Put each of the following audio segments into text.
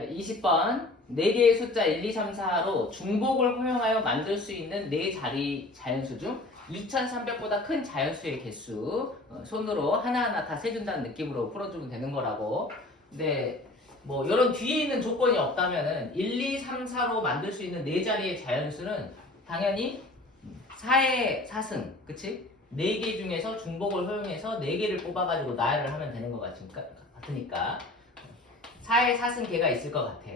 자, 20번. 4개의 숫자 1, 2, 3, 4로 중복을 허용하여 만들 수 있는 4자리 자연수 중 2300보다 큰 자연수의 개수. 손으로 하나하나 다 세준다는 느낌으로 풀어주면 되는 거라고. 근데 뭐 이런 뒤에 있는 조건이 없다면은 1, 2, 3, 4로 만들 수 있는 4자리의 자연수는 당연히 4의 4승, 그치? 4개 중에서 중복을 허용해서 4개를 뽑아가지고 나열을 하면 되는 것 같으니까 4의 4승 개가 있을 것 같아.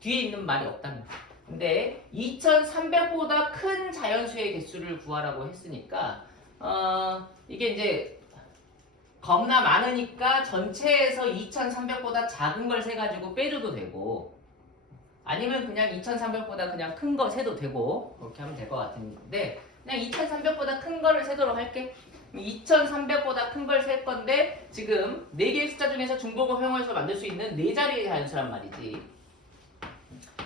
뒤에 있는 말이 없다면. 근데 2300보다 큰 자연수의 개수를 구하라고 했으니까 이게 이제 겁나 많으니까 전체에서 2300보다 작은 걸 세가지고 빼줘도 되고, 아니면 그냥 2300보다 그냥 큰 거 세도 되고, 그렇게 하면 될 것 같은데 그냥 2300보다 큰 거를 세도록 할게. 2300보다 큰 걸 셀 건데 지금 4개의 숫자 중에서 중복을 허용해서 만들 수 있는 4자리의 자연수란 말이지.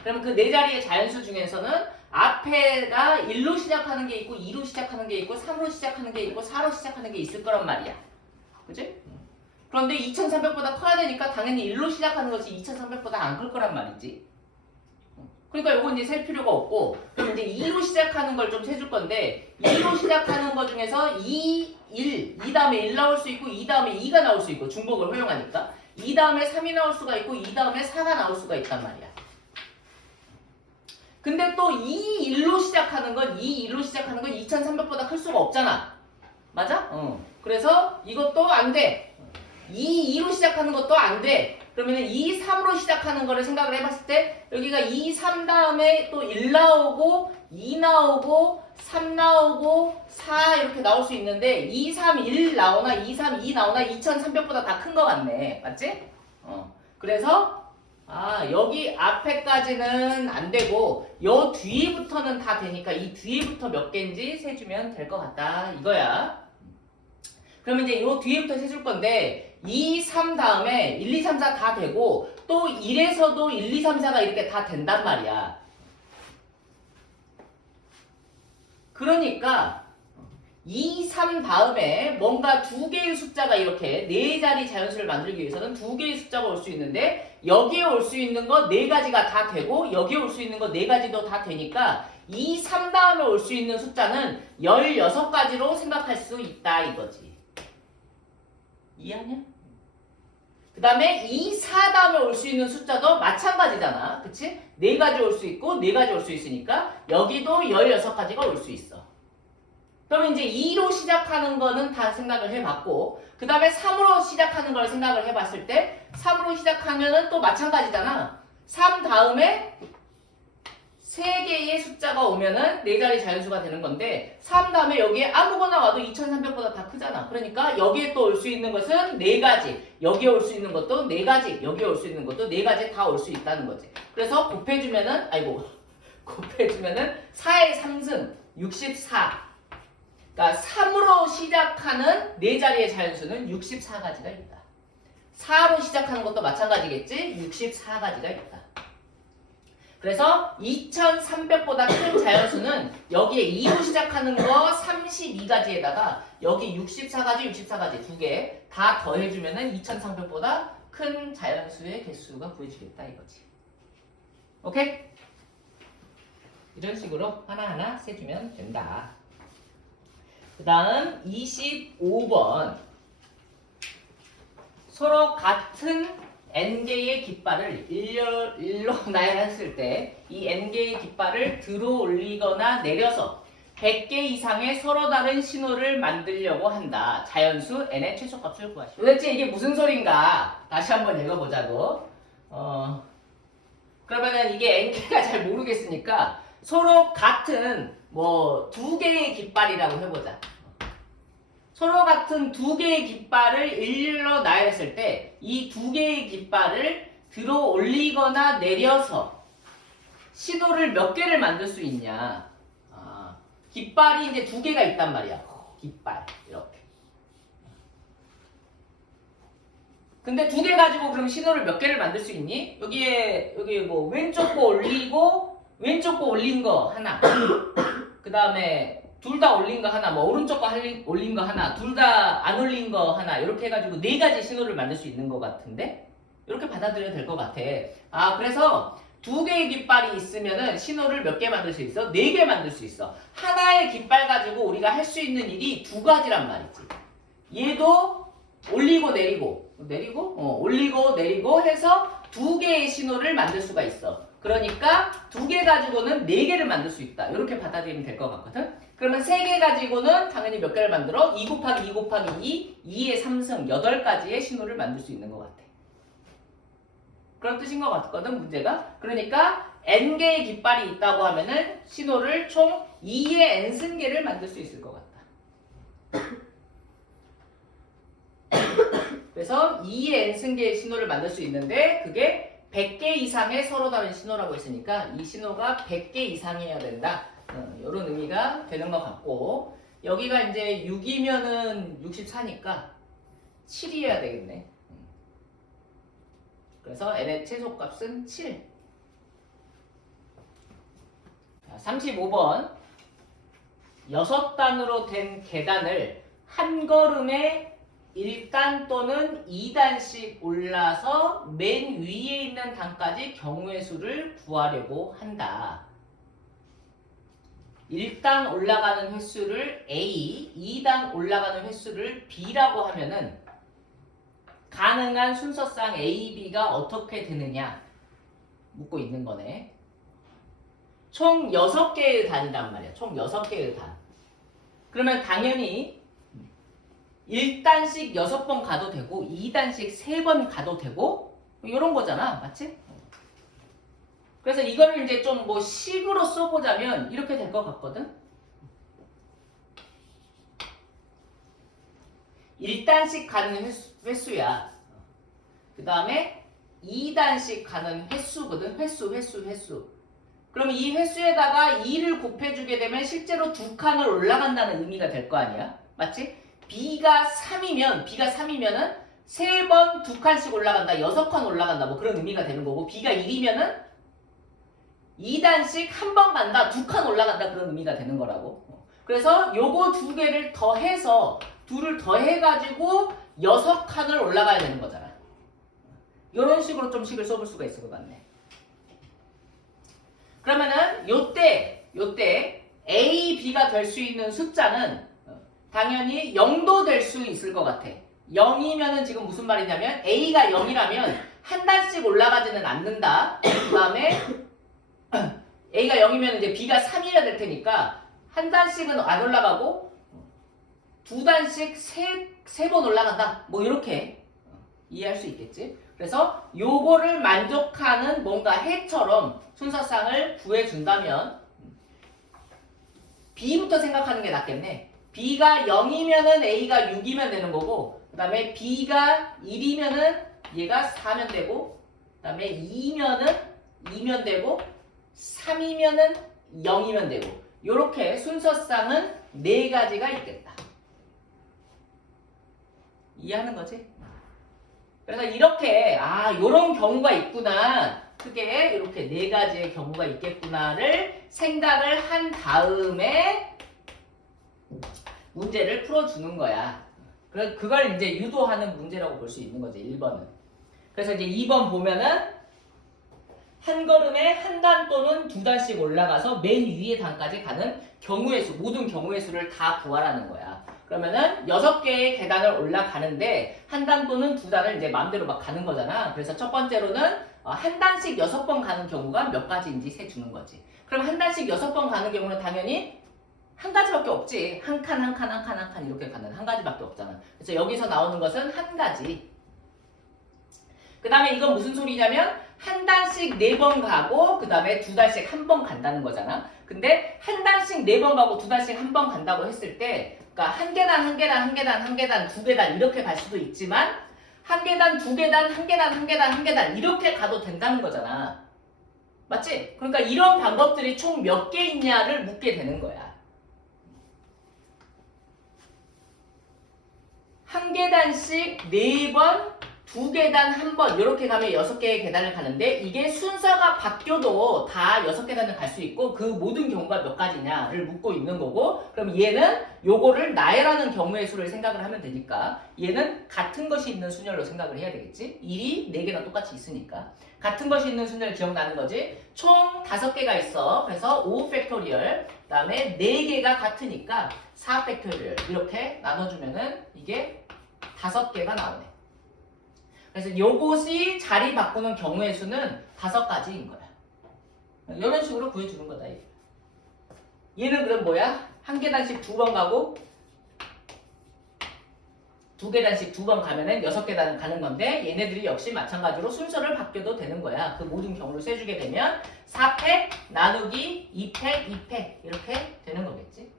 그럼 그 4자리의 자연수 중에서는 앞에가 1로 시작하는 게 있고 2로 시작하는 게 있고 3로 시작하는 게 있고 4로 시작하는 게 있을 거란 말이야. 그치? 그런데 2300보다 커야 되니까 당연히 1로 시작하는 것이 2300보다 안 클 거란 말이지. 그러니까 요거 이제 셀 필요가 없고, 그럼 이제 2로 시작하는 걸 좀 세줄 건데 2로 시작하는 것 중에서 2, 1, 2 다음에 1 나올 수 있고 2 다음에 2가 나올 수 있고 중복을 허용하니까 2 다음에 3이 나올 수가 있고 2 다음에 4가 나올 수가 있단 말이야. 근데 또 2, 1로 시작하는 건 2, 1로 시작하는 건 2300보다 클 수가 없잖아. 맞아? 그래서 이것도 안 돼. 2, 2로 시작하는 것도 안 돼. 그러면은 2, 3으로 시작하는 거를 생각을 해봤을 때 여기가 2, 3 다음에 또 1 나오고 2 나오고 3 나오고 4 이렇게 나올 수 있는데 2, 3, 1 나오나 2, 3, 2 나오나 2300보다 다 큰 거 같네. 맞지? 그래서 여기 앞에까지는 안 되고 요 뒤부터는 다 되니까 이 뒤부터 몇 개인지 세주면 될 것 같다 이거야. 그러면 이제 요 뒤에부터 세줄 건데 2, 3 다음에 1, 2, 3, 4 다 되고 또 1에서도 1, 2, 3, 4가 이렇게 다 된단 말이야. 그러니까 2, 3 다음에 뭔가 2개의 숫자가 이렇게 4자리 자연수를 만들기 위해서는 2개의 숫자가 올 수 있는데 여기에 올 수 있는 거 4가지가 다 되고 여기에 올 수 있는 거 4가지도 다 되니까 2, 3 다음에 올 수 있는 숫자는 16가지로 생각할 수 있다 이거지. 이해하냐? 그 다음에 2, 4 다음에 올 수 있는 숫자도 마찬가지잖아. 그치? 4가지 올 수 있고 4가지 올 수 있으니까 여기도 16가지가 올 수 있어. 그러면 이제 2로 시작하는 거는 다 생각을 해봤고 그 다음에 3으로 시작하는 걸 생각을 해봤을 때 3으로 시작하면은 또 마찬가지잖아. 3 다음에 3개의 숫자가 오면은 4자리 자연수가 되는 건데 3 다음에 여기에 아무거나 와도 2300보다 다 크잖아. 그러니까 여기에 또 올 수 있는 것은 4가지, 여기에 올 수 있는 것도 4가지, 여기에 올 수 있는 것도 4가지 다 올 수 있다는 거지. 그래서 곱해주면은 4의 3승 64. 그러니까 3으로 시작하는 4자리의 자연수는 64가지가 있다. 4로 시작하는 것도 마찬가지겠지? 64가지가 있다. 그래서 2300보다 큰 자연수는 여기에 2로 시작하는 거 32가지에다가 여기 64가지 2개 다 더해주면은 2300보다 큰 자연수의 개수가 구해지겠다 이거지. 오케이? 이런 식으로 하나하나 세주면 된다. 그 다음 25번. 서로 같은 n개의 깃발을 일로 나열했을 때 이 n개의 깃발을 들어 올리거나 내려서 100개 이상의 서로 다른 신호를 만들려고 한다. 자연수 n의 최소값을 구하시오. 도대체 이게 무슨 소린가? 다시 한번 읽어보자고. 그러면은 이게 n개가 잘 모르겠으니까 서로 같은 뭐 2개의 깃발이라고 해보자. 서로 같은 2개의 깃발을 일렬로 나열했을 때 이 2개의 깃발을 들어 올리거나 내려서 신호를 몇 개를 만들 수 있냐. 깃발이 이제 2개가 있단 말이야. 깃발 이렇게. 근데 2개 가지고 그럼 신호를 몇 개를 만들 수 있니? 여기 뭐 왼쪽 거 올리고 왼쪽 거 올린 거 하나. 그 다음에 둘 다 올린 거 하나, 뭐 오른쪽 거 올린 거 하나, 둘 다 안 올린 거 하나 이렇게 해가지고 4가지 신호를 만들 수 있는 것 같은데 이렇게 받아들여야 될 것 같아. 아, 그래서 두 개의 깃발이 있으면은 신호를 몇 개 만들 수 있어? 네 개 만들 수 있어. 하나의 깃발 가지고 우리가 할 수 있는 일이 두 가지란 말이지. 얘도 올리고 내리고, 올리고 내리고 해서 두 개의 신호를 만들 수가 있어. 그러니까 두 개 가지고는 네 개를 만들 수 있다. 이렇게 받아들이면 될 것 같거든. 그러면 세 개 가지고는 당연히 몇 개를 만들어? 2 곱하기 2 곱하기 2, 2의 3승, 8가지의 신호를 만들 수 있는 것 같아. 그런 뜻인 것 같거든, 문제가. 그러니까 n개의 깃발이 있다고 하면은 신호를 총 2의 n승계를 만들 수 있을 것 같다. 그래서 2의 n승계의 신호를 만들 수 있는데 그게 100개 이상의 서로 다른 신호라고 했으니까 이 신호가 100개 이상이어야 된다. 이런 의미가 되는 것 같고, 여기가 이제 6이면은 64니까 7이어야 되겠네. 그래서 n의 최소값은 7. 자, 35번. 6단으로 된 계단을 한 걸음에 1단 또는 2단씩 올라서 맨 위에 있는 단까지 경우의 수를 구하려고 한다. 1단 올라가는 횟수를 A, 2단 올라가는 횟수를 B라고 하면은 가능한 순서상 A, B가 어떻게 되느냐 묻고 있는 거네. 총 6개의 단이란 말이야. 총 6개의 단. 그러면 당연히 1단씩 6번 가도 되고 2단씩 3번 가도 되고 이런 거잖아. 맞지? 그래서 이거를 이제 좀 뭐 식으로 써보자면 이렇게 될 것 같거든. 1단씩 가는 횟수야. 그 다음에 2단씩 가는 횟수거든. 횟수. 그러면 이 횟수에다가 2를 곱해주게 되면 실제로 2칸을 올라간다는 의미가 될 거 아니야? 맞지? B가 3이면은 3번 2칸씩 올라간다. 6칸 올라간다. 뭐 그런 의미가 되는 거고, B가 1이면은 2단씩 한 번 간다. 2칸 올라간다. 그런 의미가 되는 거라고. 그래서 요거 두 개를 더해서 둘을 더해가지고 6칸을 올라가야 되는 거잖아. 이런 식으로 좀 식을 써볼 수가 있을 것 같네. 그러면은 요때 A, B가 될 수 있는 숫자는 당연히 0도 될 수 있을 것 같아. 0이면은 지금 무슨 말이냐면 A가 0이라면 한 단씩 올라가지는 않는다. 그 다음에 A가 0이면 이제 B가 3이어야 될 테니까 한 단씩은 안 올라가고 두 단씩 세 번 올라간다. 뭐 이렇게 이해할 수 있겠지. 그래서 요거를 만족하는 뭔가 해처럼 순서상을 구해준다면 B부터 생각하는 게 낫겠네. B가 0이면은 A가 6이면 되는 거고, 그 다음에 B가 1이면은 얘가 4면 되고, 그 다음에 2면은 2면 되고, 3이면은 0이면 되고, 요렇게 순서상은 4가지가 있겠다. 이해하는 거지? 그래서 이렇게 요런 경우가 있구나, 크게 이렇게 4가지의 경우가 있겠구나를 생각을 한 다음에 문제를 풀어주는 거야. 그걸 이제 유도하는 문제라고 볼 수 있는 거지, 1번은. 그래서 이제 2번 보면은 한 걸음에 한 단 또는 2단씩 올라가서 맨 위의 단까지 가는 경우의 수, 모든 경우의 수를 다 구하라는 거야. 그러면은 6개의 계단을 올라가는데 한 단 또는 2단을 이제 마음대로 막 가는 거잖아. 그래서 첫 번째로는 한 단씩 6번 가는 경우가 몇 가지인지 세주는 거지. 그럼 한 단씩 6번 가는 경우는 당연히 한 가지밖에 없지. 한 칸 이렇게 가는 한 가지밖에 없잖아. 그래서 여기서 나오는 것은 한 가지. 그 다음에 이건 무슨 소리냐면 한 단씩 4번 가고 그 다음에 2단씩 1번 간다는 거잖아. 근데 한 단씩 4번 가고 2단씩 1번 간다고 했을 때, 그러니까 한 계단 2계단 이렇게 갈 수도 있지만 한 계단 2계단 한 계단 이렇게 가도 된다는 거잖아. 맞지? 그러니까 이런 방법들이 총 몇 개 있냐를 묻게 되는 거야. 한 계단씩 4번, 2계단 한 번 이렇게 가면 6개의 계단을 가는데 이게 순서가 바뀌어도 다 6계단을 갈 수 있고 그 모든 경우가 몇 가지냐를 묻고 있는 거고 그럼 얘는 요거를 나열하는 경우의 수를 생각을 하면 되니까 얘는 같은 것이 있는 순열로 생각을 해야 되겠지? 1이 4개나 똑같이 있으니까 같은 것이 있는 순열 기억나는 거지? 총 5개가 있어. 그래서 5 팩토리얼 그 다음에 4개가 같으니까 4 팩토리얼 이렇게 나눠주면은 이게 5개가 나오네. 그래서 요것이 자리 바꾸는 경우의 수는 5가지인 거야. 이런 식으로 구해주는 거다. 얘는 그럼 뭐야? 한 계단씩 2번 가고 2계단씩 2번 가면은 6계단 가는 건데 얘네들이 역시 마찬가지로 순서를 바뀌어도 되는 거야. 그 모든 경우를 세주게 되면 4팩 나누기 2팩 2팩 이렇게 되는 거겠지.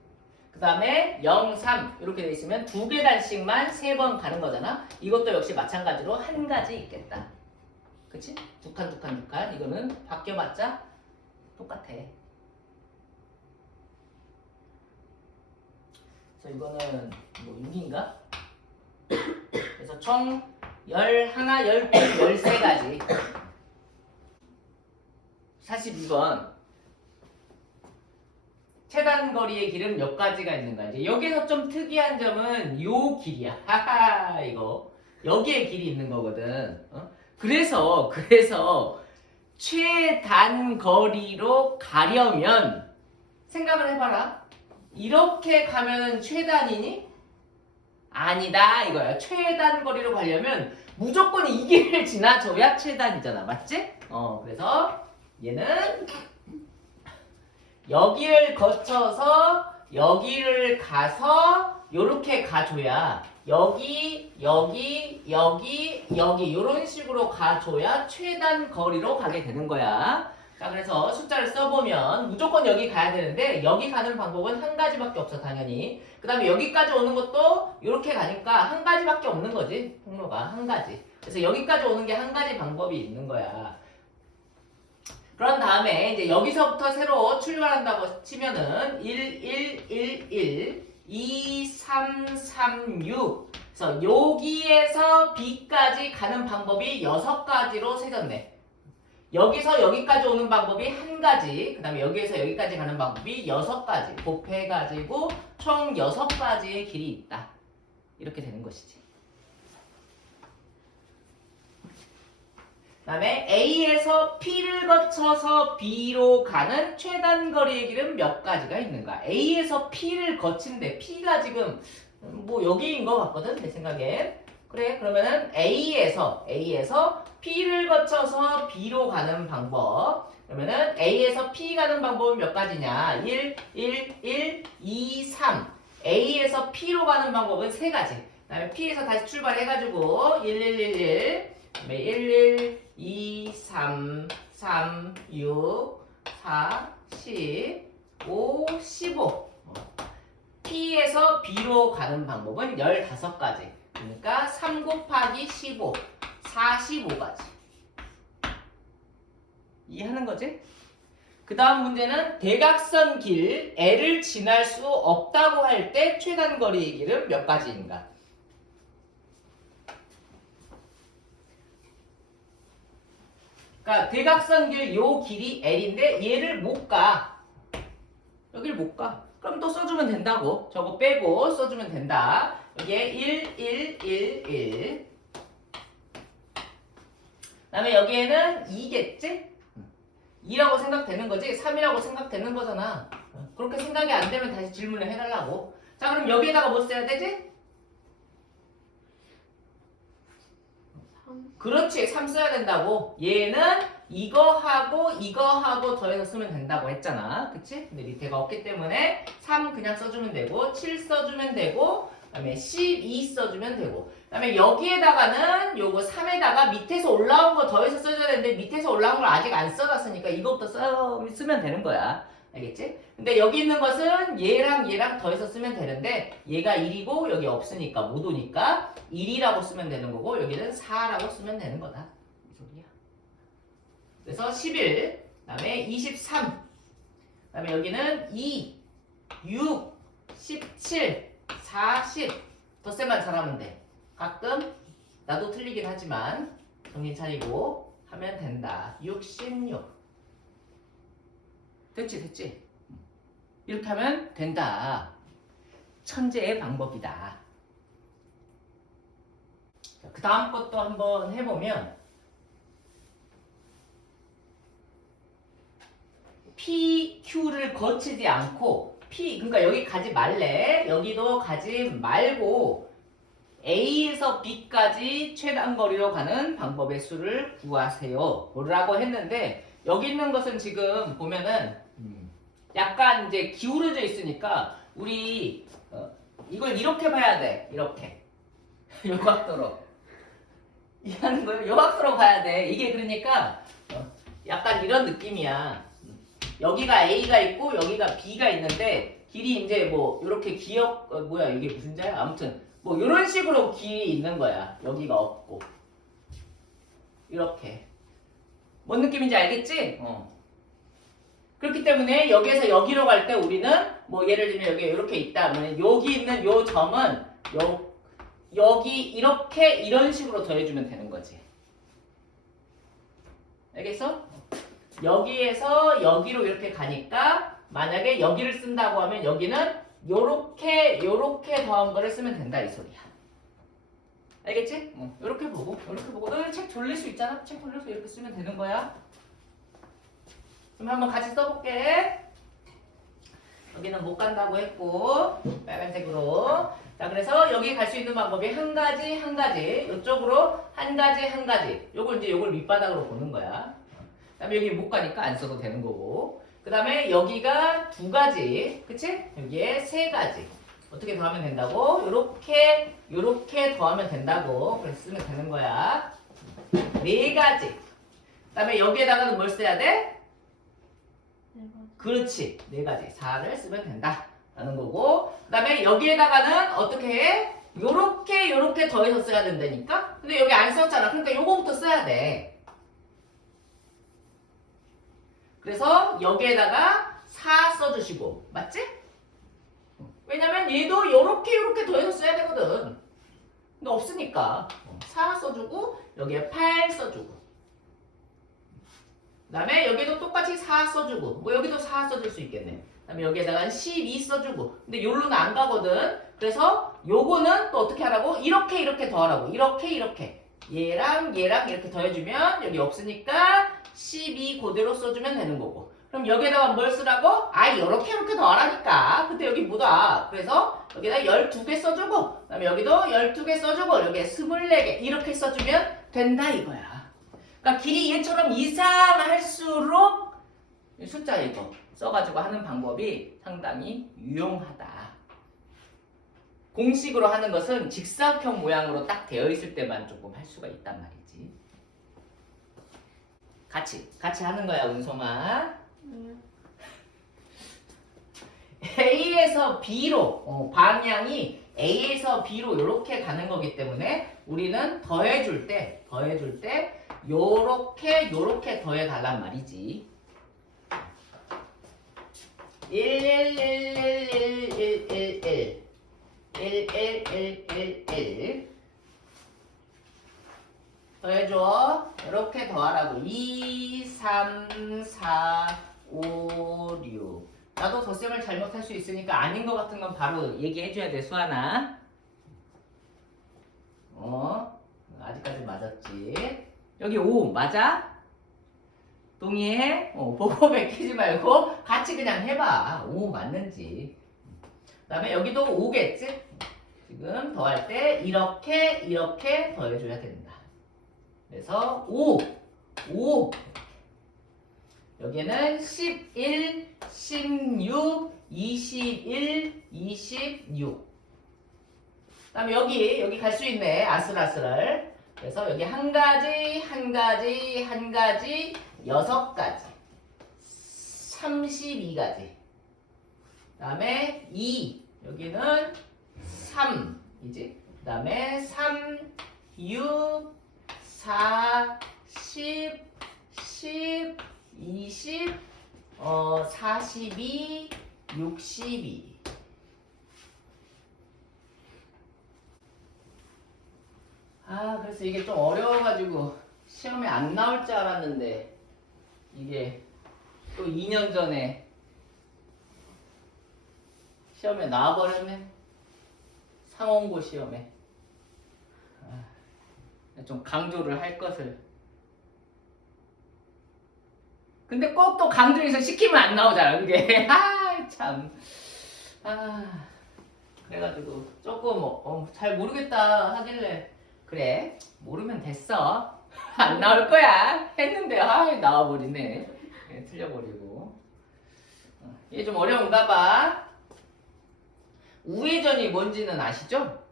그 다음에 0, 3 이렇게 돼 있으면 2계단씩만 3번 가는 거잖아. 이것도 역시 마찬가지로 한 가지 있겠다. 그치? 두 칸 이거는 바뀌어봤자 똑같아. 그래서 이거는 뭐 6인가? 그래서 총 11, 12, 13가지 42번 최단거리의 길은 몇 가지가 있는가. 이제 여기서 좀 특이한 점은 요 길이야. 하하 이거 여기에 길이 있는 거거든. 그래서 최단거리로 가려면 생각을 해봐라. 이렇게 가면은 최단이니? 아니다 이거야. 최단거리로 가려면 무조건 이 길을 지나줘야 최단이잖아. 맞지? 그래서 얘는 여기를 거쳐서 여기를 가서 요렇게 가줘야 여기 요런 식으로 가줘야 최단 거리로 가게 되는 거야. 자 그래서 숫자를 써보면 무조건 여기 가야 되는데 여기 가는 방법은 한 가지밖에 없어 당연히. 그 다음에 여기까지 오는 것도 이렇게 가니까 한 가지밖에 없는 거지. 통로가 한 가지. 그래서 여기까지 오는 게 한 가지 방법이 있는 거야. 그런 다음에 이제 여기서부터 새로 출발한다고 치면은 1, 1, 1, 1, 2, 3, 3, 6. 그래서 여기에서 B까지 가는 방법이 6가지로 세졌네. 여기서 여기까지 오는 방법이 한 가지, 그 다음에 여기에서 여기까지 가는 방법이 6가지 곱해가지고 총 6가지의 길이 있다. 이렇게 되는 것이지. 그 다음에 A에서 P를 거쳐서 B로 가는 최단거리의 길은 몇 가지가 있는가? A에서 P를 거친데 P가 지금 뭐 여기인 것 같거든 내 생각엔. 그래 그러면은 A에서 P를 거쳐서 B로 가는 방법. 그러면은 A에서 P 가는 방법은 몇 가지냐? 1, 1, 1, 2, 3. A에서 P로 가는 방법은 3가지. 그 다음에 P에서 다시 출발해가지고 1, 1, 1, 1. 그다음에 1, 1, 2, 3, 3, 6, 4, 10, 5, 15. P에서 B로 가는 방법은 15가지. 그러니까 3 곱하기 15, 45가지. 이해하는 거지? 그 다음 문제는 대각선 길 L을 지날 수 없다고 할 때 최단거리의 길은 몇 가지인가? 그러니까 대각선 길 요 길이 L인데 얘를 못 가. 여기를 못 가. 그럼 또 써주면 된다고. 저거 빼고 써주면 된다. 여기에 1, 1, 1, 1. 그 다음에 여기에는 2겠지? 2라고 생각되는 거지? 3이라고 생각되는 거잖아. 그렇게 생각이 안 되면 다시 질문을 해달라고. 자 그럼 여기에다가 뭐 써야 되지? 그렇지 3 써야 된다고. 얘는 이거하고 더해서 쓰면 된다고 했잖아. 그치? 근데 밑에가 없기 때문에 3 그냥 써주면 되고 7 써주면 되고 그 다음에 12 써주면 되고 그 다음에 여기에다가는 요거 3에다가 밑에서 올라온 거 더해서 써줘야 되는데 밑에서 올라온 걸 아직 안 써놨으니까 이것부터 쓰면 되는 거야. 알겠지? 근데 여기 있는 것은 얘랑 더해서 쓰면 되는데 얘가 1이고 여기 없으니까 못 오니까 1이라고 쓰면 되는 거고 여기는 4라고 쓰면 되는 거다. 이 소리야. 그래서 11, 그 다음에 23, 그 다음에 여기는 2, 6, 17, 40. 덧셈만 잘하면 돼. 가끔 나도 틀리긴 하지만 정신 차리고 하면 된다. 66. 됐지? 이렇게 하면 된다. 천재의 방법이다. 그 다음 것도 한번 해보면 P, Q를 거치지 않고 그러니까 여기 가지 말래. 여기도 가지 말고 A에서 B까지 최단 거리로 가는 방법의 수를 구하세요. 라고 했는데 여기 있는 것은 지금 보면은 약간 이제 기울어져 있으니까 우리 이걸 이렇게 봐야 돼. 이렇게. 요 각도로. 이해하는 거예요? 요 각도로 봐야 돼. 이게 그러니까 약간 이런 느낌이야. 여기가 A가 있고 여기가 B가 있는데 길이 이제 뭐 이렇게 뭐야 이게 무슨 자야? 아무튼 뭐 이런 식으로 길이 있는 거야. 여기가 없고 이렇게. 뭔 느낌인지 알겠지? 그렇기 때문에 여기에서 여기로 갈 때 우리는 뭐 예를 들면 여기 이렇게 있다 그러면 여기 있는 요 점은 여기 이렇게 이런 식으로 더해주면 되는 거지. 알겠어? 여기에서 여기로 이렇게 가니까 만약에 여기를 쓴다고 하면 여기는 요렇게 더한 거를 쓰면 된다 이 소리야. 알겠지? 요렇게 보고 너는 책 돌릴 수 있잖아? 책 돌려서 이렇게 쓰면 되는 거야. 그럼 한번 같이 써볼게. 여기는 못 간다고 했고 빨간색으로. 자 그래서 여기 갈 수 있는 방법이 한 가지 이쪽으로 한 가지 요걸 밑바닥으로 보는 거야. 그다음에 여기 못 가니까 안 써도 되는 거고 그 다음에 여기가 두 가지 그치? 여기에 세 가지 어떻게 더하면 된다고? 요렇게 더하면 된다고 그래서 쓰면 되는 거야. 네 가지 그 다음에 여기에다가는 뭘 써야 돼? 그렇지. 네 가지. 4를 쓰면 된다. 라는 거고 그 다음에 여기에다가는 어떻게 해? 요렇게 더해서 써야 된다니까? 근데 여기 안 썼잖아. 그러니까 요거부터 써야 돼. 그래서 여기에다가 4 써주시고 맞지? 왜냐면 얘도 요렇게 더해서 써야 되거든. 근데 없으니까 4 써주고 여기에 8 써주고 그 다음에 여기도 똑같이 4 써주고 뭐 여기도 4 써줄 수 있겠네. 그 다음에 여기에다가 12 써주고 근데 요로는 안 가거든. 그래서 요거는 또 어떻게 하라고? 이렇게 더하라고. 이렇게 얘랑 이렇게 더해주면 여기 없으니까 12 그대로 써주면 되는 거고 그럼 여기에다가 뭘 쓰라고? 요렇게 더하라니까. 근데 여기 뭐다? 그래서 여기다 12개 써주고 그 다음에 여기도 12개 써주고 여기에 24개 이렇게 써주면 된다 이거야. 그러니까 길이 얘처럼 이상할수록 숫자 이거 써가지고 하는 방법이 상당히 유용하다. 공식으로 하는 것은 직사각형 모양으로 딱 되어 있을 때만 조금 할 수가 있단 말이지. 같이 하는 거야 은송아. A에서 B로 방향이 A에서 B로 이렇게 가는 거기 때문에 우리는 더해줄 때 요렇게 더해 달란 말이지. 1 더해줘. 이렇게 더하라고. 2, 3, 4, 5, 6 나도 덧셈을 잘못할 수 있으니까 아닌 것 같은 건 바로 얘기해줘야 돼 수아나. 아직까지 맞았지. 여기 5 맞아? 동의해? 보고 베끼지 말고 같이 그냥 해봐. 5 맞는지. 그 다음에 여기도 5겠지? 지금 더할 때 이렇게 더해줘야 된다. 그래서 5 여기는 11, 16, 21, 26 그 다음에 여기 갈 수 있네. 아슬아슬할. 그래서 여기 한 가지 6가지 32가지 그 다음에 2 여기는 3이지. 그 다음에 3, 6, 4, 10, 20, 42, 62 아, 그래서 이게 좀 어려워가지고 시험에 안 나올 줄 알았는데 이게 또 2년 전에 시험에 나와버렸네. 상원고 시험에. 좀 강조를 할 것을. 근데 꼭 또 강조해서 시키면 안 나오잖아, 그게. 참. 그래가지고 조금 잘 모르겠다 하길래 그래, 모르면 됐어. 안 나올 거야. 했는데 나와버리네. 틀려버리고. 이게 좀 어려운가 봐. 우회전이 뭔지는 아시죠?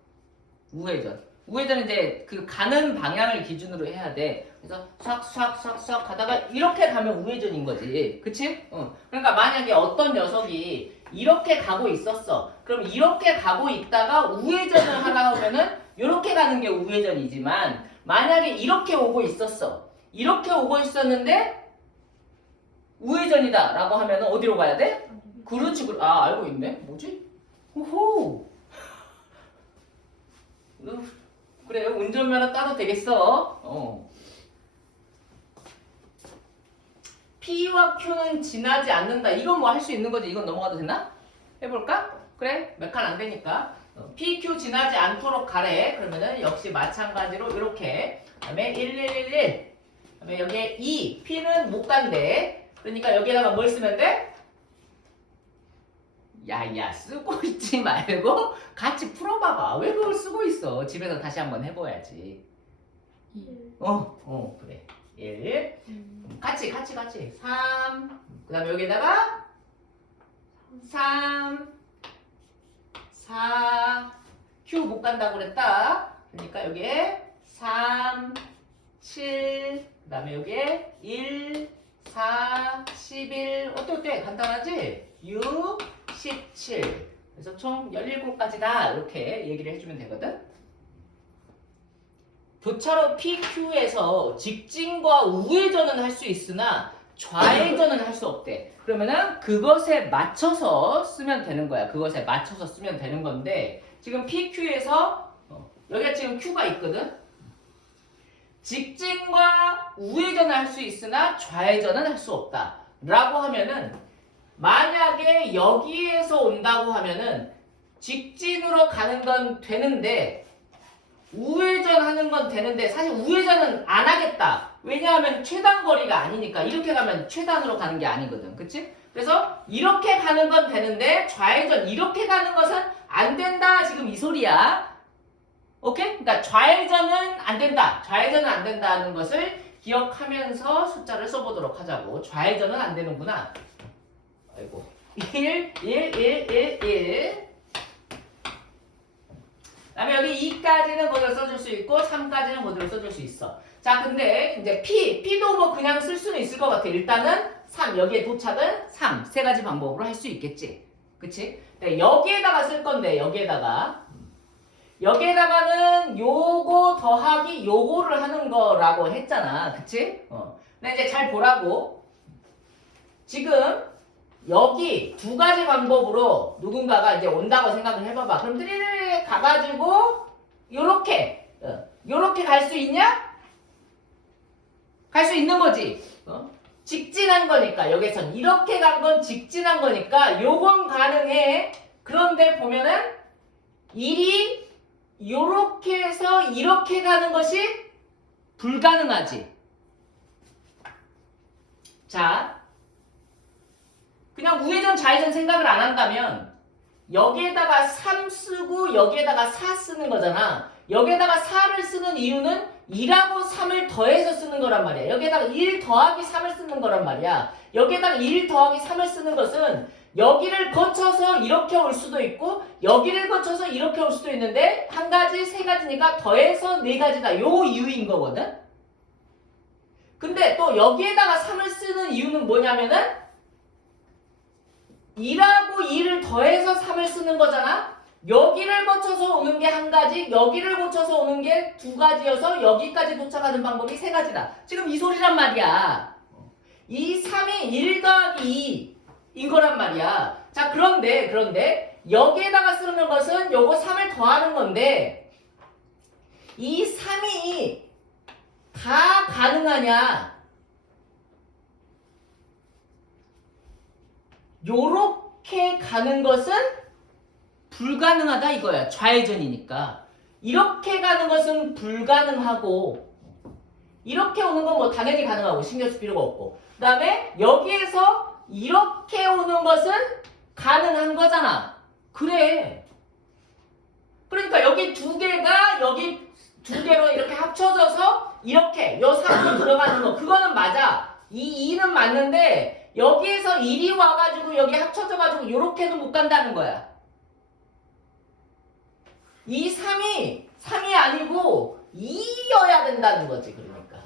우회전은 이제 그 가는 방향을 기준으로 해야 돼. 그래서 싹 가다가 이렇게 가면 우회전인 거지. 그치? 그러니까 만약에 어떤 녀석이 이렇게 가고 있었어. 그럼 이렇게 가고 있다가 우회전을 하라 하면은 이렇게 가는 게 우회전이지만 만약에 이렇게 오고 있었어. 이렇게 오고 있었는데 우회전이다 라고 하면은 어디로 가야 돼? 그렇지. 알고 있네. 뭐지? 호호. 그래, 운전면허 따도 되겠어. P와 Q는 지나지 않는다. 이건 뭐 할 수 있는 거지. 이건 넘어가도 되나? 해볼까? 그래, 몇 칸 안 되니까. P, Q 지나지 않도록 가래. 그러면은 역시 마찬가지로 이렇게. 그다음에 1111. 그다음에 여기에 2. P는 못 간대. 그러니까 여기에다가 뭘 쓰면 돼? 야야, 쓰고 있지 말고 같이 풀어봐봐. 왜 그걸 쓰고 있어? 집에서 다시 한번 해봐야지. 그래. 1. 같이. 3. 그 다음에 여기다가 3. 4. Q 못 간다고 그랬다. 그러니까 여기에 3. 7. 그 다음에 여기에 1. 4. 11. 어때? 간단하지? 6. 17. 그래서 총 17가지다. 이렇게 얘기를 해주면 되거든. 교차로 PQ에서 직진과 우회전은 할 수 있으나 좌회전은 할 수 없대. 그러면은 그것에 맞춰서 쓰면 되는 거야. 그것에 맞춰서 쓰면 되는 건데 지금 PQ에서 여기가 지금 Q가 있거든. 직진과 우회전을 할 수 있으나 좌회전은 할 수 없다. 라고 하면은 만약에 여기에서 온다고 하면은 직진으로 가는 건 되는데 우회전하는 건 되는데 사실 우회전은 안 하겠다. 왜냐하면 최단거리가 아니니까. 이렇게 가면 최단으로 가는 게 아니거든. 그치? 그래서 이렇게 가는 건 되는데 좌회전 이렇게 가는 것은 안 된다. 지금 이 소리야. 오케이? 그러니까 좌회전은 안 된다. 좌회전은 안 된다는 것을 기억하면서 숫자를 써보도록 하자고. 좌회전은 안 되는구나. 아이고. 1. 그 다음에 여기 2까지는 그대로 써줄 수 있고 3까지는 그대로 써줄 수 있어. 자, 근데 이제 P도 뭐 그냥 쓸 수는 있을 것 같아. 일단은 3, 여기에 도착은 3. 세 가지 방법으로 할 수 있겠지. 그치? 여기에다가 쓸 건데, 여기에다가는 요거 더하기 요거를 하는 거라고 했잖아. 그치? 근데 이제 잘 보라고. 지금 여기 두 가지 방법으로 누군가가 이제 온다고 생각을 해봐봐. 그럼 드리르르 가가지고 요렇게 갈 수 있냐? 갈 수 있는 거지. 직진한 거니까 여기선 이렇게 간 건 직진한 거니까 요건 가능해. 그런데 보면은 1이 요렇게 해서 이렇게 가는 것이 불가능하지. 자, 그냥 우회전 좌회전 생각을 안 한다면 여기에다가 3 쓰고 여기에다가 4 쓰는 거잖아. 여기에다가 4를 쓰는 이유는 2하고 3을 더해서 쓰는 거란 말이야. 여기에다가 1 더하기 3을 쓰는 거란 말이야. 여기에다가 1 더하기 3을 쓰는 것은 여기를 거쳐서 이렇게 올 수도 있고 여기를 거쳐서 이렇게 올 수도 있는데 한 가지, 세 가지니까 더해서 네 가지다. 요 이유인 거거든. 근데 또 여기에다가 3을 쓰는 이유는 뭐냐면은 2하고 2를 더해서 3을 쓰는 거잖아. 여기를 거쳐서 오는 게 한 가지, 여기를 거쳐서 오는 게 두 가지여서 여기까지 도착하는 방법이 세 가지다. 지금 이 소리란 말이야. 이 3이 1 더하기 2인 거란 말이야. 자, 그런데 여기에다가 쓰는 것은 요거 3을 더하는 건데 이 3이 다 가능하냐? 요렇게 가는 것은 불가능하다 이거야. 좌회전이니까. 이렇게 가는 것은 불가능하고 이렇게 오는 건 뭐 당연히 가능하고 신경 쓸 필요가 없고 그 다음에 여기에서 이렇게 오는 것은 가능한 거잖아. 그래. 그러니까 여기 두 개가 여기 두 개로 이렇게 합쳐져서 이렇게 요 3으로 들어가는 거 그거는 맞아. 이 2는 맞는데 여기에서 1이 와가지고 여기 합쳐져가지고 요렇게는 못 간다는 거야. 이 3이 아니고 2여야 된다는 거지. 그러니까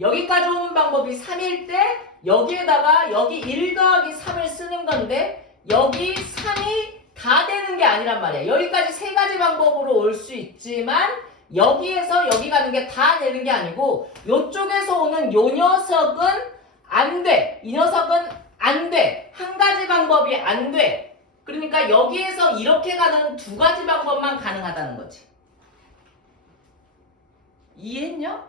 여기까지 오는 방법이 3일 때 여기에다가 여기 1 더하기 3을 쓰는 건데 여기 3이 다 되는 게 아니란 말이야. 여기까지 세 가지 방법으로 올 수 있지만 여기에서 여기 가는 게 다 되는 게 아니고 요쪽에서 오는 요 녀석은 안 돼. 이 녀석은 안 돼. 한 가지 방법이 안 돼. 그러니까 여기에서 이렇게 가는 두 가지 방법만 가능하다는 거지. 이해했냐?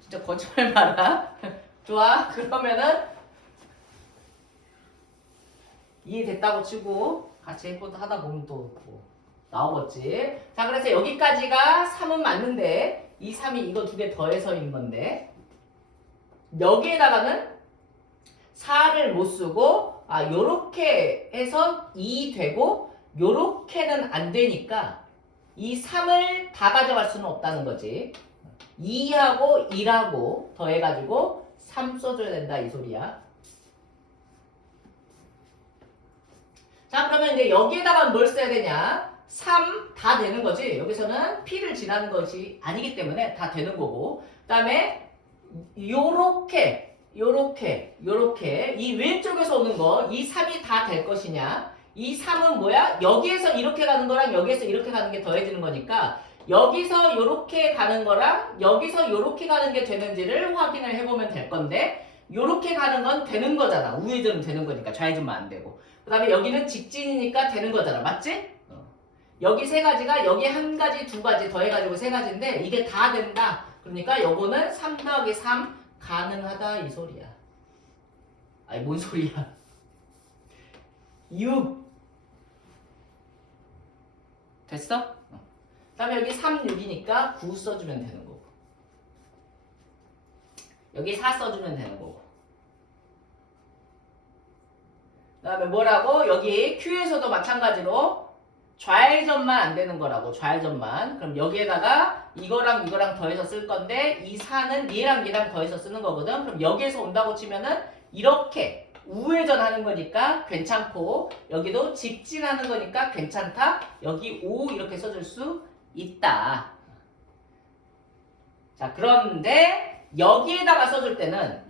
진짜 거짓말 마라. 좋아. 그러면은 이해됐다고 치고 같이 하다 보면 또 뭐 나오겠지. 자, 그래서 여기까지가 3은 맞는데 이 3이 이거 두 개 더해서인 건데 여기에다가는 4를 못 쓰고 요렇게 해서 2 되고 요렇게는 안 되니까 이 3을 다 가져갈 수는 없다는 거지. 2하고 1하고 더해가지고 3 써줘야 된다 이 소리야. 자, 그러면 이제 여기에다가 뭘 써야 되냐? 3 다 되는 거지. 여기서는 P를 지나는 것이 아니기 때문에 다 되는 거고. 그 다음에 요렇게 이 왼쪽에서 오는 거 이 3이 다 될 것이냐? 이 3은 뭐야? 여기에서 이렇게 가는 거랑 여기에서 이렇게 가는 게 더해지는 거니까 여기서 요렇게 가는 거랑 여기서 요렇게 가는 게 되는지를 확인을 해보면 될 건데 요렇게 가는 건 되는 거잖아. 우회전은 되는 거니까 좌회전만 안 되고 그 다음에 여기는 직진이니까 되는 거잖아. 맞지? 여기 세 가지가 여기 한 가지 두 가지 더해가지고 세 가지인데 이게 다 된다. 그러니까 요거는 3 더하기 3 가능하다 이 소리야. 아니 뭔 소리야. 6 됐어? 그 다음에 여기 3, 6이니까 9 써주면 되는 거고 여기 4 써주면 되는 거고 그 다음에 뭐라고? 여기 Q에서도 마찬가지로 좌회전만 안 되는 거라고. 좌회전만. 그럼 여기에다가 이거랑 이거랑 더해서 쓸 건데 이 4는 얘랑 얘랑 더해서 쓰는 거거든. 그럼 여기에서 온다고 치면은 이렇게 우회전하는 거니까 괜찮고 여기도 직진하는 거니까 괜찮다. 여기 5 이렇게 써줄 수 있다. 자, 그런데 여기에다가 써줄 때는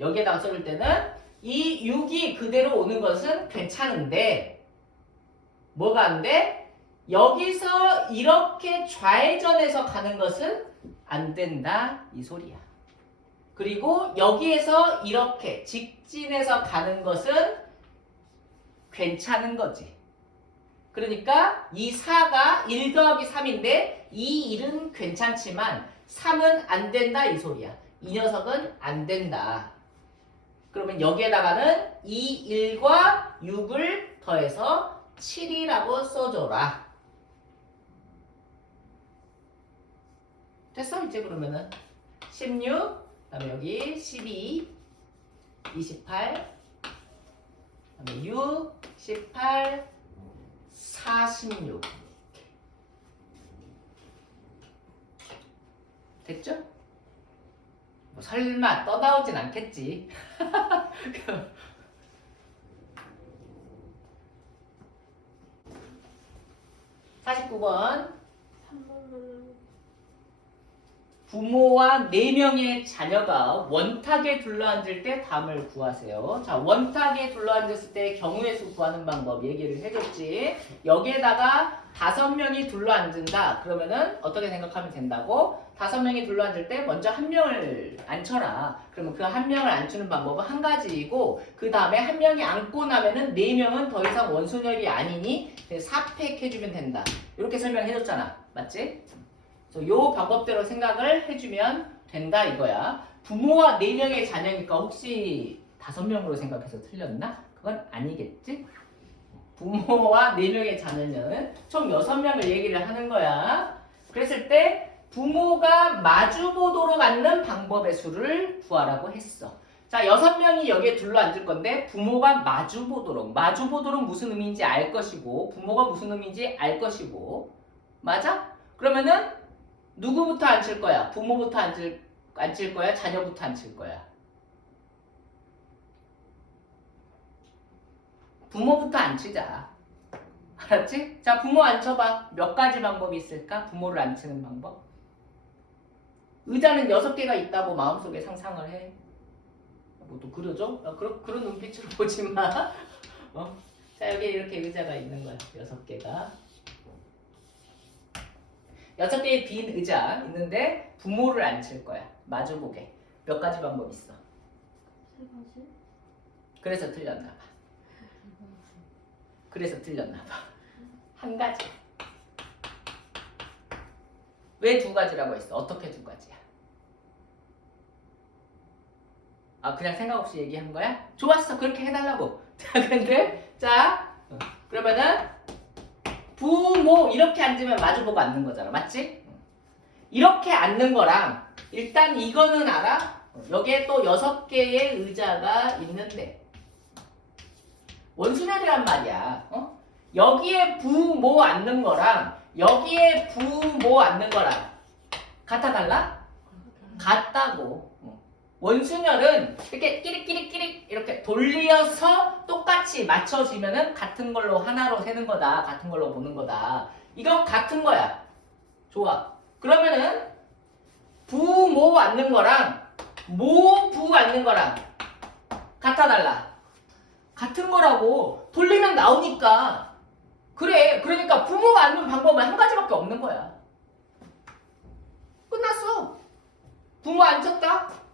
이 6이 그대로 오는 것은 괜찮은데 뭐가 안 돼? 여기서 이렇게 좌회전해서 가는 것은 안 된다 이 소리야. 그리고 여기에서 이렇게 직진해서 가는 것은 괜찮은 거지. 그러니까 이 4가 1 더하기 3인데 이 1은 괜찮지만 3은 안 된다 이 소리야. 이 녀석은 안 된다. 그러면 여기에다가는 이 1과 6을 더해서 7이라고 써줘라. 됐어? 이제 그러면은 16, 그다음에 여기 12, 28, 그다음에 6, 18, 46. 됐죠? 뭐 설마 떠나오진 않겠지. 49번. 3번은 부모와 4명의 자녀가 원탁에 둘러앉을 때 담을 구하세요. 자, 원탁에 둘러앉았을 때 경우의 수 구하는 방법 얘기를 해줬지. 여기에다가 5명이 둘러앉는다. 그러면은 어떻게 생각하면 된다고? 5명이 둘러앉을 때 먼저 1명을 앉혀라. 그러면 그 1명을 앉히는 방법은 한 가지이고, 그 다음에 1명이 앉고 나면은 4명은 더 이상 원소멸이 아니니 4팩 해주면 된다. 이렇게 설명해줬잖아. 맞지? 그래서 요 방법대로 생각을 해주면 된다 이거야. 부모와 4명의 자녀니까 혹시 5명으로 생각해서 틀렸나? 그건 아니겠지? 부모와 4명의 자녀는 총 6명을 얘기를 하는 거야. 그랬을 때 부모가 마주보도록 앉는 방법의 수를 구하라고 했어. 자, 6명이 여기에 둘러앉을 건데 부모가 마주보도록. 마주보도록 무슨 의미인지 알 것이고 부모가 무슨 의미인지 알 것이고. 맞아? 그러면은 누구부터 앉힐 거야? 부모부터 앉힐 거야? 자녀부터 앉힐 거야? 부모부터 앉히자. 알았지? 자, 부모 앉혀봐. 몇 가지 방법이 있을까? 부모를 앉히는 방법. 의자는 6개가 있다고 마음속에 상상을 해. 뭐 또 그러죠? 그런 눈빛으로 보지 마. 자, 여기 이렇게 의자가 있는 거야. 6개가. 6개의 빈 의자 있는데 부모를 앉힐 거야. 마주보게. 몇 가지 방법 있어? 3가지? 그래서 틀렸나 봐. 그래서 틀렸나 봐. 한 가지. 왜 2가지라고 했어? 어떻게 2가지야? 아, 그냥 생각 없이 얘기한 거야? 좋았어. 그렇게 해달라고. 자, 근데 그러면은 부모 이렇게 앉으면 마주보고 앉는 거잖아. 맞지? 이렇게 앉는 거랑 일단 이거는 알아? 여기에 또 6개의 의자가 있는데 원수멸이란 말이야. 여기에 부모 앉는 거랑 여기에 부모 앉는 거랑 같아 달라? 같다고. 원수멸은 이렇게 끼릭끼릭끼릭 이렇게 돌려서 똑같이 맞춰지면은 같은 걸로 하나로 세는 거다. 같은 걸로 보는 거다. 이건 같은 거야. 좋아. 그러면은 부모 앉는 거랑 모부 앉는 거랑 같아 달라? 같은 거라고. 돌리면 나오니까. 그래. 그러니까 부모가 앉는 방법은 한 가지밖에 없는 거야. 끝났어. 부모 앉혔다.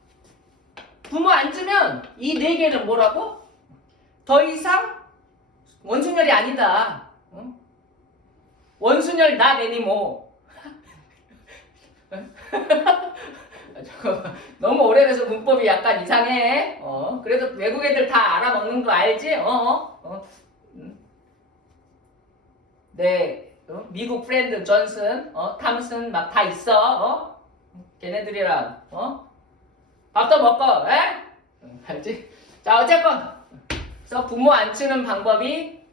부모 앉으면 이 4개는 뭐라고? 더 이상 원순열이 아니다. 원순열 나 내니모. 너무 오래돼서 문법이 약간 이상해. 그래도 외국 애들 다 알아먹는 거 알지? 네, 미국 프렌드 존슨, 탐슨 막 다 있어. 걔네들이랑 밥도 먹고, 에? 알지? 자, 어쨌건 그래서 부모 앉히는 방법이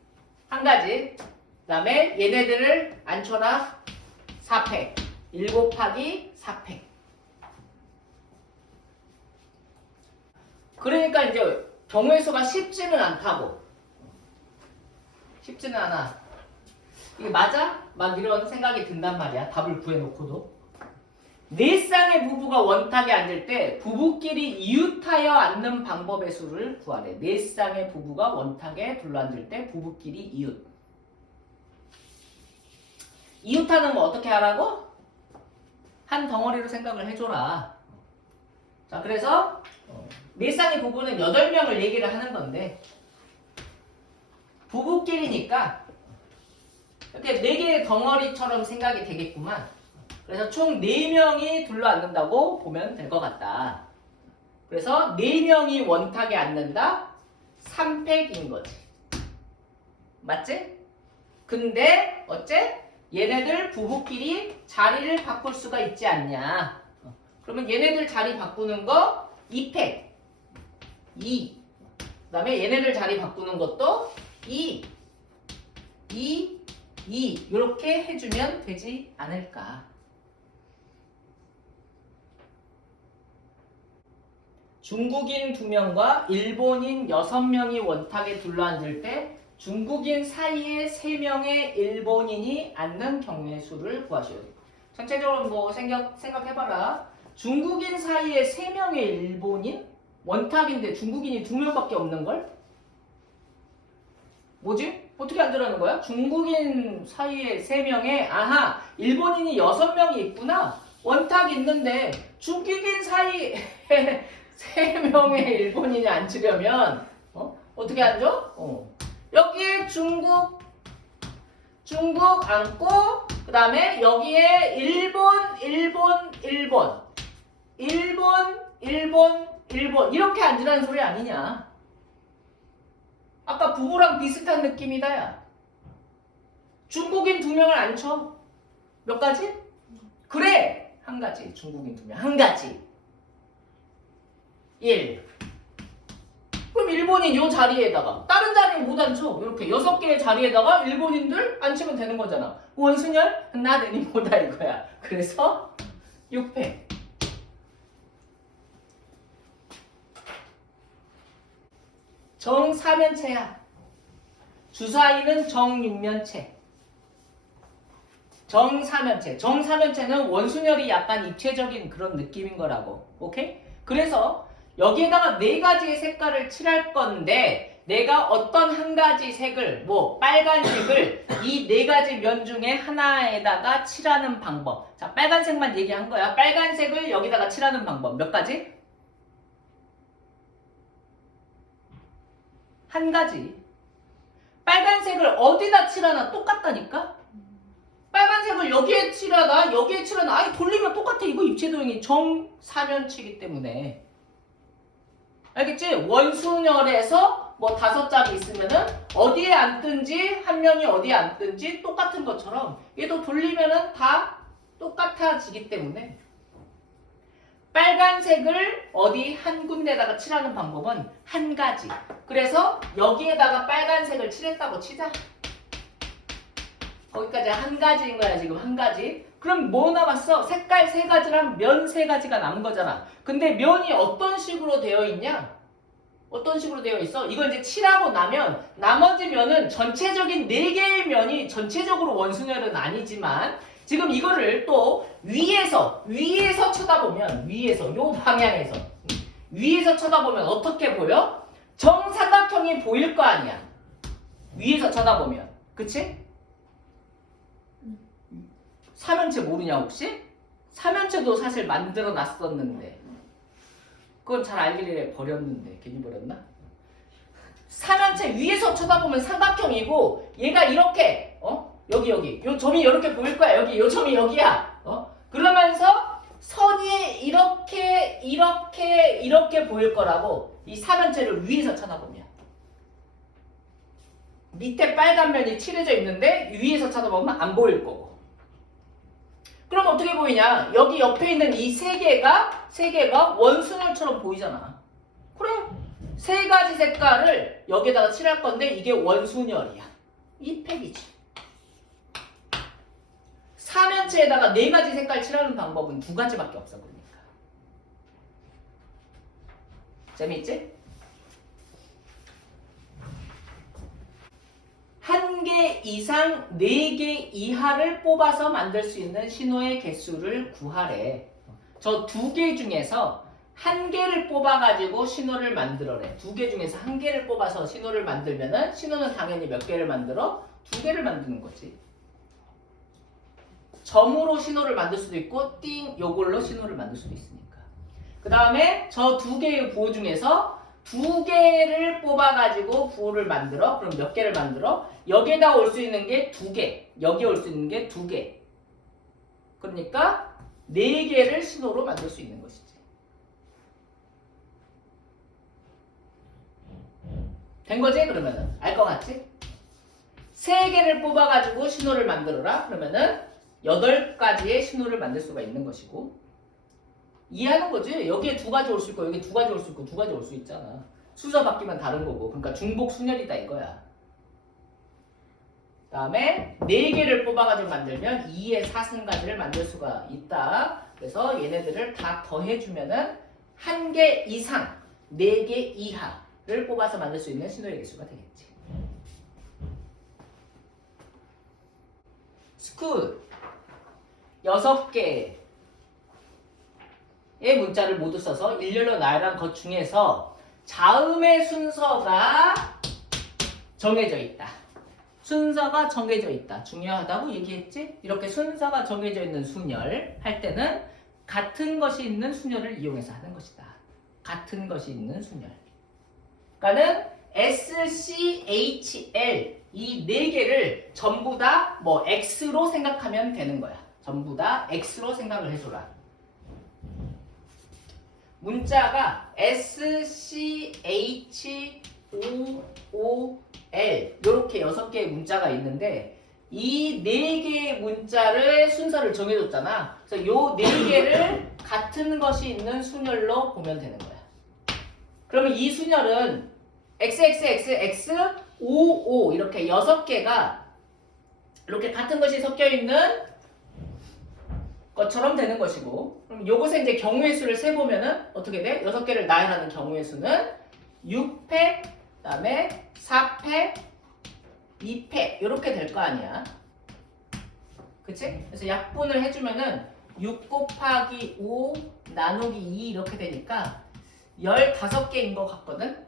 한 가지. 그 다음에 얘네들을 앉혀라 4팩. 1 곱하기 4팩. 그러니까 이제 경우의 수가 쉽지는 않다고. 쉽지는 않아. 이게 맞아? 막 이런 생각이 든단 말이야. 답을 구해놓고도. 4쌍의 부부가 원탁에 앉을 때 부부끼리 이웃하여 앉는 방법의 수를 구하래. 4쌍의 부부가 원탁에 둘러앉을 때 부부끼리 이웃. 이웃하는 거 어떻게 하라고? 한 덩어리로 생각을 해줘라. 자, 그래서 4쌍의 부부는 8명을 얘기를 하는 건데 부부끼리니까 이렇게 4개의 덩어리처럼 생각이 되겠구만. 그래서 총 4명이 둘러앉는다고 보면 될 것 같다. 그래서 4명이 원탁에 앉는다? 3팩인 거지. 맞지? 근데 어째? 얘네들 부부끼리 자리를 바꿀 수가 있지 않냐. 그러면 얘네들 자리 바꾸는 거 2팩. 2. 그 다음에 얘네들 자리 바꾸는 것도 2. 2. 이렇게 해주면 되지 않을까. 중국인 2명과 일본인 6명이 원탁에 둘러앉을 때 중국인 사이에 3명의 일본인이 앉는 경우의 수를 구하시오. 전체적으로 뭐 생각해봐라. 중국인 사이에 3명의 일본인? 원탁인데 중국인이 2명밖에 없는걸? 뭐지? 어떻게 안 들어가는 거야? 중국인 사이에 3명에 아하 일본인이 6명이 있구나. 원탁 있는데 중국인 사이에 3명의 일본인이 앉으려면 어떻게 앉아? 여기에 중국 앉고 그 다음에 여기에 일본 이렇게 앉으라는 소리 아니냐. 아까 부부랑 비슷한 느낌이다 야. 중국인 2명을 앉혀. 몇 가지? 그래 한 가지. 중국인 2명 한 가지. 1. 그럼 일본인 요 자리에다가 다른 자리에 못 앉혀. 이렇게 6개의 자리에다가 일본인들 앉히면 되는 거잖아. 원순열 나대니 뭐다 이거야. 그래서 6패. 정사면체야. 주사위는 정육면체. 정사면체. 정사면체는 원순열이 약간 입체적인 그런 느낌인 거라고. 오케이? 그래서 여기에다가 4가지의 색깔을 칠할 건데 내가 어떤 한 가지 색을 빨간색을 이 4가지 면 중에 하나에다가 칠하는 방법. 자, 빨간색만 얘기한 거야. 빨간색을 여기다가 칠하는 방법 몇 가지? 한 가지. 빨간색을 어디다 칠하나 똑같다니까? 빨간색을 여기에 칠하나 여기에 칠하나 아니 돌리면 똑같아. 이거 입체도형이 정사면체이기 때문에. 알겠지? 원순열에서 5장이 있으면은 어디에 앉든지 한 명이 어디에 앉든지 똑같은 것처럼 얘도 돌리면은 다 똑같아지기 때문에 빨간색을 어디 한 군데다가 칠하는 방법은 한 가지. 그래서 여기에다가 빨간색을 칠했다고 치자. 거기까지 한 가지인 거야 지금 한 가지. 그럼 뭐 남았어? 색깔 3가지랑 면 3가지가 남은 거잖아. 근데 면이 어떤 식으로 되어 있냐? 어떤 식으로 되어 있어? 이거 이제 칠하고 나면 나머지 면은 전체적인 4개의 면이 전체적으로 원순열은 아니지만 지금 이거를 또 위에서 쳐다보면 위에서 요 방향에서 위에서 쳐다보면 어떻게 보여? 정사각형이 보일 거 아니야. 위에서 쳐다보면. 그치? 사면체 모르냐 혹시? 사면체도 사실 만들어 놨었는데 그건 잘 알길래 버렸는데 괜히 버렸나? 사면체 위에서 쳐다보면 삼각형이고 얘가 이렇게 여기 요 점이 이렇게 보일 거야. 여기 요 점이 여기야. 그러면서 선이 이렇게 보일 거라고. 이 사면체를 위에서 쳐다보면 밑에 빨간 면이 칠해져 있는데 위에서 쳐다보면 안 보일 거고. 그럼 어떻게 보이냐? 여기 옆에 있는 이 3개가 원순열처럼 보이잖아. 그래. 3가지 색깔을 여기다가 칠할 건데 이게 원순열이야. 이 팩이지. 사면체에다가 4가지 색깔 칠하는 방법은 2가지밖에 없어. 그러니까. 재미있지? 1개 이상 4개 이하를 뽑아서 만들 수 있는 신호의 개수를 구하래. 저 2개 중에서 1개를 뽑아가지고 신호를 만들어래. 2개 중에서 1개를 뽑아서 신호를 만들면은 신호는 당연히 몇 개를 만들어? 2개를 만드는 거지. 점으로 신호를 만들 수도 있고 띵 요걸로 신호를 만들 수도 있으니까. 그 다음에 저 2개의 부호 중에서 2개를 뽑아가지고 부호를 만들어. 그럼 몇 개를 만들어? 여기에다 올 수 있는 게 2개. 여기에 올 수 있는 게 2개. 그러니까 4개를 신호로 만들 수 있는 것이지. 된 거지? 그러면은 알 것 같지? 3개를 뽑아가지고 신호를 만들어라. 그러면은 8가지의 신호를 만들 수가 있는 것이고. 이해하는 거지? 여기에 2가지 올 수 있고 여기 2가지 올 수 있고 2가지 올 수 있잖아. 순서 바뀌면 다른 거고. 그러니까 중복 순열이다 이거야. 그 다음에 4개를 뽑아가지고 만들면 2의 4승가지를 만들 수가 있다. 그래서 얘네들을 다 더해주면은 1개 이상 4개 이하를 뽑아서 만들 수 있는 신호의 개수가 되겠지. 스쿨 6개 문자를 모두 써서 일렬로 나열한 것 중에서 자음의 순서가 정해져 있다. 순서가 정해져 있다. 중요하다고 얘기했지? 이렇게 순서가 정해져 있는 순열 할 때는 같은 것이 있는 순열을 이용해서 하는 것이다. 같은 것이 있는 순열. 그러니까는 S, C, H, L 이 네 개를 전부 다 뭐 X로 생각하면 되는 거야. 전부 다 X로 생각을 해줘라. 문자가 S, C, H, O, L 이렇게 6개의 문자가 있는데 이 4개의 문자를 순서를 정해줬잖아. 그래서 요 4개를 같은 것이 있는 순열로 보면 되는 거야. 그러면 이 순열은 XXXX, OO 이렇게 6개가 이렇게 같은 것이 섞여있는 것처럼 되는 것이고 그럼 요것에 이제 경우의 수를 세보면은 어떻게 돼? 6개를 나열하는 경우의 수는 6패, 그 다음에 4패, 2패 이렇게 될 거 아니야. 그치? 그래서 약분을 해주면은 6 곱하기 5 나누기 2 이렇게 되니까 15개인 것 같거든?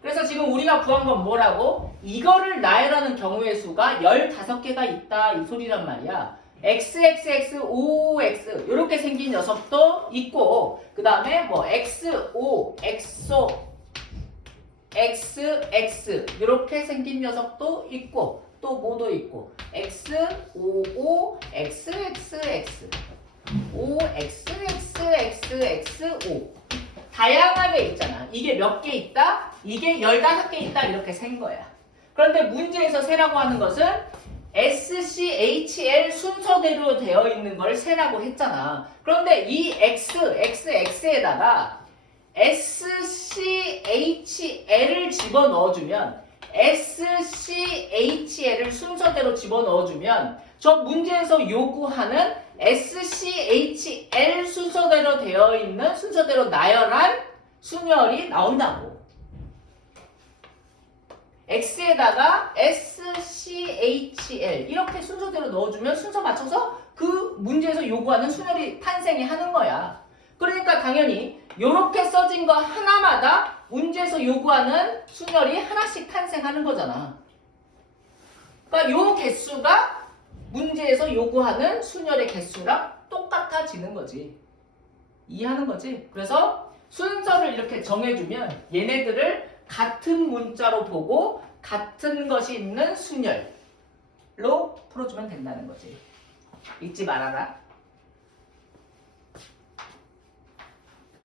그래서 지금 우리가 구한 건 뭐라고? 이거를 나열하는 경우의 수가 15개가 있다 이 소리란 말이야. XXX, OX 이렇게 생긴 녀석도 있고 그 다음에 뭐 XO, XO, XX 이렇게 생긴 녀석도 있고 또 뭐도 있고 XOO, XXX, OXXXXO 다양하게 있잖아. 이게 몇 개 있다? 이게 15개 있다 이렇게 센 거야. 그런데 문제에서 세라고 하는 것은 SCHL 순서대로 되어 있는 걸 세라고 했잖아. 그런데 이 XXX에다가 SCHL을 집어넣어주면 SCHL을 순서대로 집어넣어주면 저 문제에서 요구하는 SCHL 순서대로 되어 있는 순서대로 나열한 순열이 나온다고. X에다가 SCHL 이렇게 순서대로 넣어주면 순서 맞춰서 그 문제에서 요구하는 순열이 탄생이 하는 거야. 그러니까 당연히 이렇게 써진 거 하나마다 문제에서 요구하는 순열이 하나씩 탄생하는 거잖아. 그러니까 요 개수가 문제에서 요구하는 순열의 개수랑 똑같아지는 거지. 이해하는 거지? 그래서 순서를 이렇게 정해주면 얘네들을 같은 문자로 보고 같은 것이 있는 순열로 풀어주면 된다는 거지. 잊지 말아라.